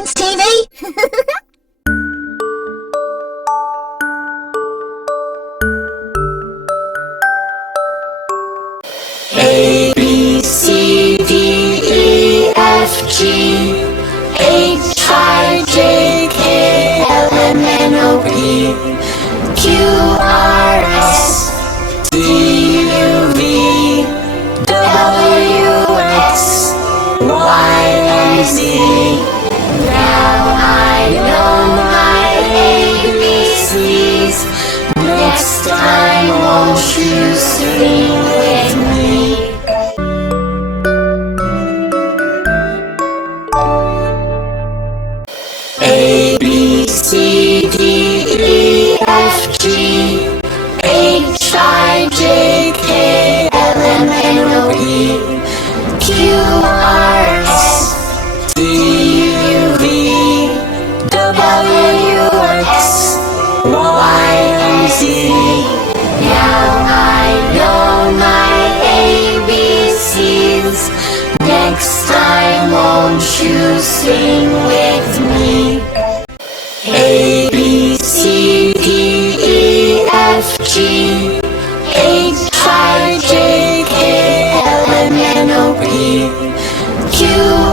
HappyBrains TV? A, B, C, D, E, F, G, H, I, J, K, L, M, N, O, P, Q, R, S, T, U, V, W, X, Y, and Z. Now I know my ABCs. Next time, won't you sing with me? A, B, C, D, E, F, G, H, I, J, K, L, M, N, O, P, Q, R, S, T, U, V, W, X, Y, and Z. Now I know my ABCs. Next time, won't you sing with me? A, B, C, D, E, F, G, H, I, J, K, L, M, N, O, P, Q,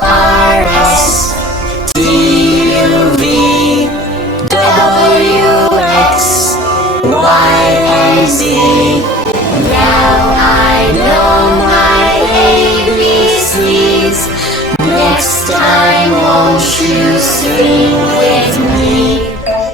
R, S, T, U, V, W, X, Y, and Z. Now I know my ABCs. Next time, won't you sing